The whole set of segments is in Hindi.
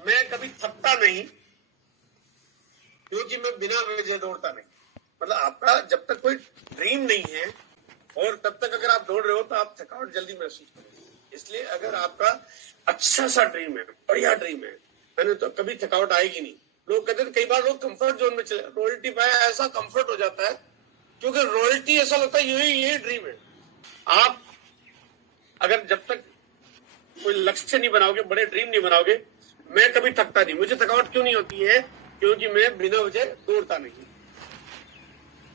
मैं कभी थकता नहीं क्योंकि मैं बिना वजह दौड़ता नहीं। मतलब आपका जब तक कोई ड्रीम नहीं है और तब तक अगर आप दौड़ रहे हो तो आप थकावट जल्दी महसूस करोगे। इसलिए अगर आपका अच्छा सा ड्रीम है, बढ़िया ड्रीम है तो कभी थकावट आएगी नहीं। लोग कहते हैं, कई बार लोग कंफर्ट जोन में चले, रॉयल्टी पाए ऐसा कंफर्ट हो जाता है क्योंकि रॉयल्टी ऐसा लगता है यही ड्रीम है। आप अगर जब तक कोई लक्ष्य नहीं बनाओगे, बड़े ड्रीम नहीं बनाओगे, मैं कभी थकता नहीं। मुझे थकावट क्यों नहीं होती है? क्योंकि मैं बिना वजह दौड़ता नहीं।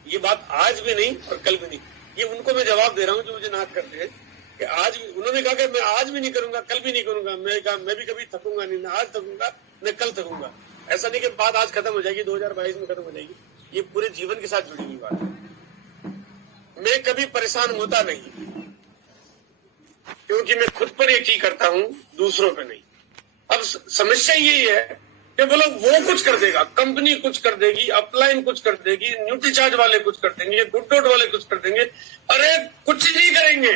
ये बात आज भी नहीं और कल भी नहीं। ये उनको मैं जवाब दे रहा हूं जो मुझे नाक करते हैं कि आज भी उन्होंने कहा कि मैं आज भी नहीं करूंगा, कल भी नहीं करूंगा। मैं कहा मैं भी कभी थकूंगा नहीं, ना आज थकूंगा न कल थकूंगा। ऐसा नहीं कि बात आज खत्म हो जाएगी, 2022 में खत्म हो जाएगी। ये पूरे जीवन के साथ जुड़ी हुई बात है। मैं कभी परेशान होता नहीं क्योंकि मैं खुद पर यकीन करता हूं, दूसरों पर नहीं। अब समस्या यही है कि बोलो वो कुछ कर देगा, कंपनी कुछ कर देगी, अपलाइन कुछ कर देगी, न्यूट्रीचार्ज वाले कुछ कर देंगे, गुड डॉट वाले कुछ कर देंगे। अरे कुछ नहीं करेंगे।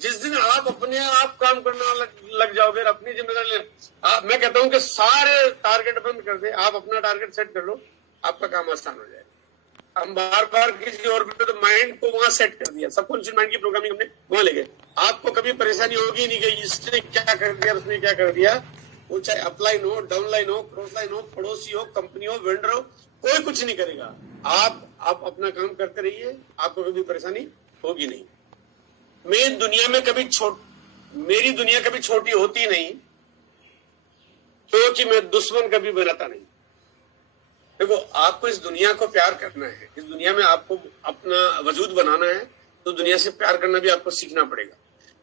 जिस दिन आप अपने आप काम करना लग जाओगे, अपनी जिम्मेदारी मैं कहता हूं कि सारे टारगेट बंद कर दे, आप अपना टारगेट सेट कर लो, आपका काम आसान हो जाएगा। हम बार बार किसी और तो माइंड को वहां सेट कर दिया, सबकॉन्शियस माइंड की प्रोग्रामिंग हमने वहां ले गए। आपको कभी परेशानी होगी नहीं कि इसने क्या कर दिया, उसने क्या कर दिया। वो चाहे अपलाइन हो, डाउनलाइन हो, क्रॉस लाइन हो, पड़ोसी हो, कंपनी हो, वेंडर हो, कोई कुछ नहीं करेगा। आप अपना काम करते रहिए, आपको कभी परेशानी होगी नहीं। मेरी दुनिया कभी छोटी होती नहीं क्योंकि मैं दुश्मन कभी बनाता नहीं। देखो, आपको इस दुनिया को प्यार करना है, इस दुनिया में आपको अपना वजूद बनाना है, तो दुनिया से प्यार करना भी आपको सीखना पड़ेगा।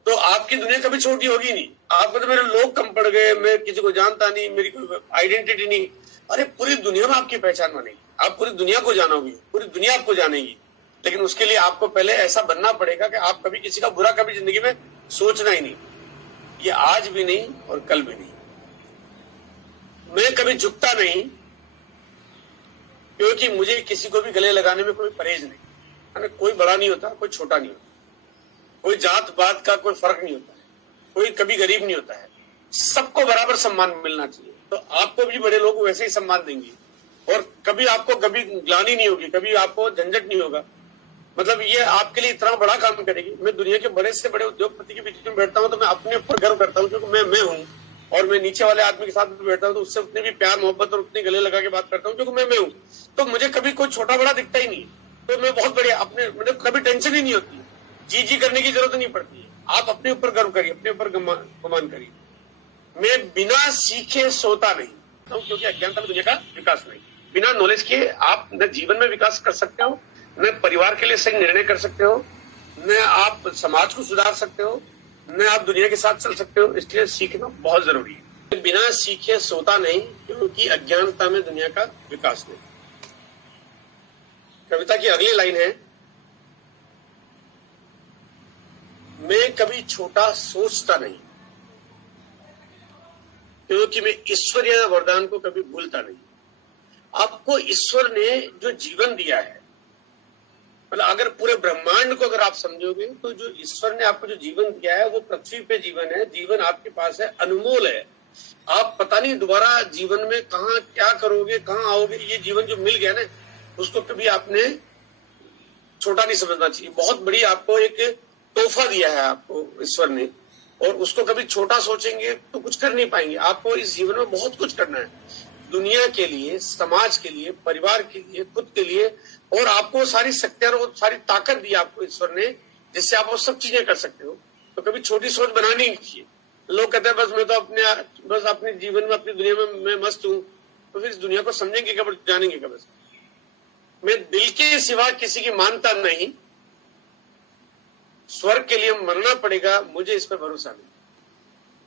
तो आपकी दुनिया कभी छोटी होगी नहीं। आपको तो मेरे लोग कम पड़ गए, मैं किसी को जानता नहीं, मेरी कोई आइडेंटिटी नहीं। अरे पूरी दुनिया में आपकी पहचान बनेगी, आप पूरी दुनिया को जानोगे, पूरी दुनिया आपको जानेगी। लेकिन उसके लिए आपको पहले ऐसा बनना पड़ेगा कि आप कभी किसी का बुरा कभी जिंदगी में सोचना ही नहीं। ये आज भी नहीं और कल भी नहीं। मैं कभी झुकता नहीं क्योंकि मुझे किसी को भी गले लगाने में कोई परहेज नहीं है। कोई बड़ा नहीं होता, कोई छोटा नहीं होता, कोई जात पात का कोई फर्क नहीं होता है, कोई कभी गरीब नहीं होता है। सबको बराबर सम्मान मिलना चाहिए। तो आपको भी बड़े लोग वैसे ही सम्मान देंगे और कभी आपको कभी ग्लानि नहीं होगी, कभी आपको झंझट नहीं होगा। मतलब ये आपके लिए इतना बड़ा काम करेगी। मैं दुनिया के बड़े से बड़े उद्योगपति के बीच में बैठता हूँ तो मैं अपने ऊपर गर्व करता हूँ क्योंकि मैं हूँ। और मैं नीचे वाले आदमी के साथ भी बैठता हूँ तो उससे उतनी भी प्यार मोहब्बत और उतनी गले लगा के बात करता हूँ क्योंकि मैं हूँ। तो मुझे कभी कोई छोटा बड़ा दिखता ही नहीं। तो मैं बहुत बढ़िया अपने, मतलब कभी टेंशन ही नहीं होती, जी करने की जरूरत नहीं पड़ती है। आप अपने ऊपर गर्व करिए, अपने ऊपर गुमान करिए। मैं बिना सीखे सोता नहीं क्योंकि अज्ञानता में दुनिया का विकास नहीं। बिना नॉलेज के आप न जीवन में विकास कर सकते हो, न परिवार के लिए सही निर्णय कर सकते हो, न आप समाज को सुधार सकते हो, न आप दुनिया के साथ चल सकते हो। इसलिए सीखना बहुत जरूरी है। बिना सीखे सोता नहीं क्योंकि अज्ञानता में दुनिया का विकास नहीं। कविता की अगली लाइन है, मैं कभी छोटा सोचता नहीं क्योंकि मैं ईश्वरीय वरदान को कभी भूलता नहीं। आपको ईश्वर ने जो जीवन दिया है, मतलब अगर पूरे ब्रह्मांड को अगर आप समझोगे तो जो ईश्वर ने आपको जो जीवन दिया है वो पृथ्वी पे जीवन है। जीवन आपके पास है, अनमोल है। आप पता नहीं दोबारा जीवन में कहाँ क्या करोगे, कहाँ आओगे। ये जीवन जो मिल गया ना, उसको कभी आपने छोटा नहीं समझना चाहिए। बहुत बड़ी आपको एक तोहफा दिया है आपको ईश्वर ने, और उसको कभी छोटा सोचेंगे तो कुछ कर नहीं पाएंगे। आपको इस जीवन में बहुत कुछ करना है, दुनिया के लिए, समाज के लिए, परिवार के लिए, खुद के लिए। और आपको सारी शक्तियां और सारी ताकत दी आपको ईश्वर ने, जिससे आप वो सब चीजें कर सकते हो। तो कभी छोटी सोच बनानी नहीं चाहिए। लोग कहते हैं बस मैं तो बस अपने जीवन में, अपनी दुनिया में मैं मस्त हूँ। तो फिर इस दुनिया को समझेंगे कब, जानेंगे कब? मैं दिल के सिवा किसी की मानता नहीं। स्वर्ग के लिए मरना पड़ेगा, मुझे इस पर भरोसा नहीं।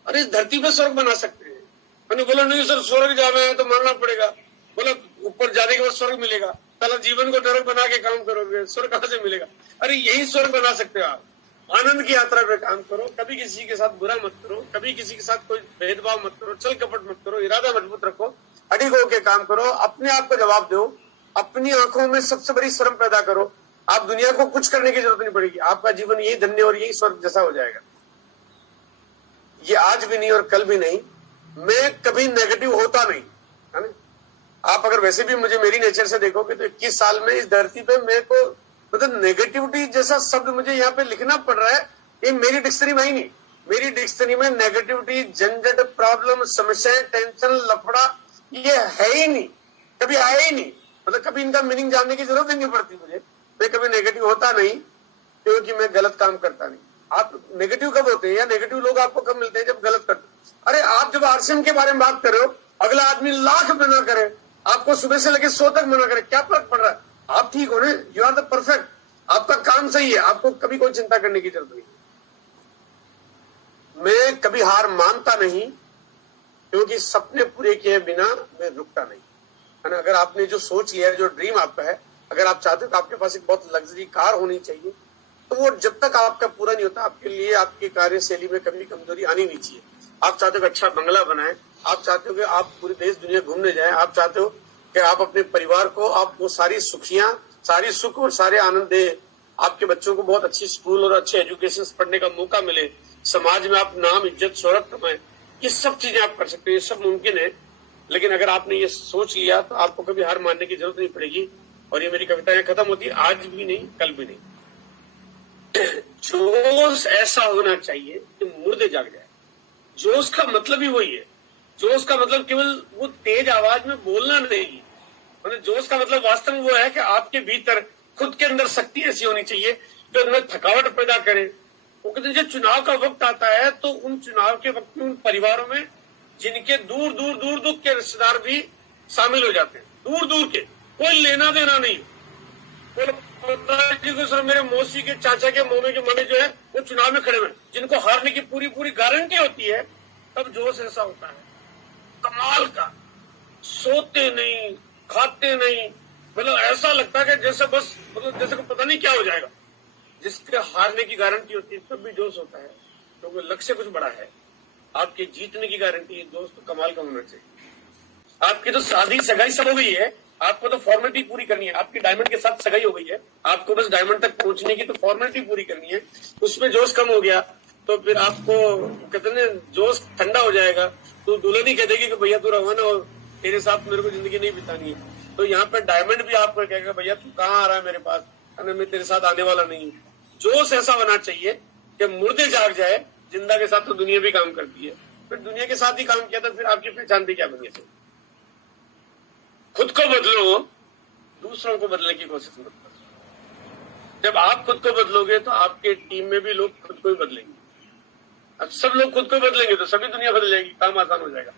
अरे इस धरती पे स्वर्ग बना सकते हैं। मैंने बोला नहीं सर, स्वर्ग जाना है तो मरना पड़ेगा। बोला ऊपर जाने के बाद स्वर्ग मिलेगा। साला जीवन को नरक बना के काम करोगे, स्वर्ग कहां से मिलेगा? अरे यही स्वर्ग बना सकते हो आप। आनंद की यात्रा पे काम करो, कभी किसी के साथ बुरा मत करो, कभी किसी के साथ कोई भेदभाव मत करो, छल कपट मत करो, इरादा मजबूत रखो, अडिग होके काम करो, अपने आप को जवाब दो, अपनी आंखों में सबसे बड़ी शर्म पैदा करो। आप दुनिया को कुछ करने की जरूरत नहीं पड़ेगी। आपका जीवन यही धन्य और यही स्वर्ग जैसा हो जाएगा। ये आज भी नहीं और कल भी नहीं, मैं कभी नेगेटिव होता नहीं, है ना। आप अगर वैसे भी मुझे मेरी नेचर से देखोगे तो 21 साल में इस धरती पे मेरे को मतलब नेगेटिविटी जैसा शब्द मुझे यहाँ पे लिखना पड़ रहा है, ये मेरी डिक्शनरी में ही नहीं। मेरी डिक्शनरी में नेगेटिविटी, झंझट, प्रॉब्लम, समस्याएं, टेंशन, लफड़ा ये है ही नहीं, कभी आया ही नहीं। मतलब कभी इनका मीनिंग जानने की जरूरत ही नहीं पड़ती मुझे। मैं कभी नेगेटिव होता नहीं क्योंकि मैं गलत काम करता नहीं। आप नेगेटिव कब होते हैं या नेगेटिव लोग आपको कब मिलते हैं? जब गलत करते हैं। अरे आप जब आरसीएम के बारे में बात कर रहे हो, अगला आदमी लाख मना करे, आपको सुबह से लेकर 100 तक मना करे, क्या फर्क पड़ रहा है? आप ठीक हो ना, यू आर द परफेक्ट, आपका काम सही है, आपको कभी कोई चिंता करने की जरूरत नहीं। मैं कभी हार मानता नहीं क्योंकि सपने पूरे किए बिना मैं रुकता नहीं, है ना। अगर आपने जो सोच लिया है, जो ड्रीम आपका है, अगर आप चाहते हो तो आपके पास एक बहुत लग्जरी कार होनी चाहिए, तो वो जब तक आपका पूरा नहीं होता, आपके लिए आपकी कार्यशैली में कभी कमजोरी आनी नहीं चाहिए। आप चाहते हो कि अच्छा बंगला बनाए, आप चाहते हो कि आप पूरे देश दुनिया घूमने जाएं, आप चाहते हो कि आप अपने परिवार को आप वो सारी सुखियां, सारी सुख और सारे आनंद दे, आपके बच्चों को बहुत अच्छी स्कूल और अच्छे एजुकेशन पढ़ने का मौका मिले, समाज में आप नाम, इज्जत, शोहरत कमाए, ये सब चीजें आप कर सकते हो, ये सब मुमकिन है। लेकिन अगर आपने ये सोच लिया तो आपको कभी हार मानने की जरूरत नहीं पड़ेगी। और ये मेरी कविताएं खत्म होती, आज भी नहीं, कल भी नहीं। जोश ऐसा होना चाहिए कि मुर्दे जाग जाए। जोश का मतलब ही वही है। जोश का मतलब केवल वो तेज आवाज में बोलना नहीं, मतलब जोश का मतलब वास्तव में वो है कि आपके भीतर खुद के अंदर शक्ति ऐसी होनी चाहिए जो उनमें थकावट पैदा करे। वो कहते हैं जब चुनाव का वक्त आता है तो उन चुनाव के वक्त में उन परिवारों में जिनके दूर दूर दूर दूर के रिश्तेदार भी शामिल हो जाते हैं, दूर दूर के, कोई लेना देना नहीं, सर मेरे मौसी के, चाचा के, मोमे के मम्मी जो है वो चुनाव में खड़े हुए, जिनको हारने की पूरी पूरी गारंटी होती है, तब जोश ऐसा होता है कमाल का। सोते नहीं, खाते नहीं, मतलब ऐसा लगता है कि जैसे बस मतलब जैसे को पता नहीं क्या हो जाएगा। जिसके हारने की गारंटी होती है तब भी जोश होता है, क्योंकि लक्ष्य कुछ बड़ा है। आपके जीतने की गारंटी है, दोस्त तो कमाल का होना चाहिए। आपकी तो शादी सगाई सब हो गई है, आपको तो फॉर्मेलिटी पूरी करनी है। आपकी डायमंड के साथ सगाई हो गई है, आपको बस डायमंड तक पहुंचने की तो फॉर्मेलिटी पूरी करनी है। उसमें जोश कम हो गया तो फिर आपको कहते हैं जोश ठंडा हो जाएगा, तो दुल्हन ही कह देगी कि भैया तू रहो ना, और तेरे साथ मेरे को जिंदगी नहीं बितानी है। तो यहाँ पे डायमंड भी आपको कहेगा भैया तू कहाँ आ रहा है मेरे पास, मैं तेरे साथ आने वाला नहीं। जोश ऐसा होना चाहिए कि मुर्दे जाग जाए, जिंदा के साथ तो दुनिया भी काम करती है। फिर दुनिया के साथ ही काम किया तो फिर आपकी पहचान भी क्या बनी है? खुद को बदलो, दूसरों को बदलने की कोशिश मत करो। जब आप खुद को बदलोगे तो आपके टीम में भी लोग खुद को ही बदलेंगे। अब सब लोग खुद को बदलेंगे तो सभी दुनिया बदल जाएगी, काम आसान हो जाएगा।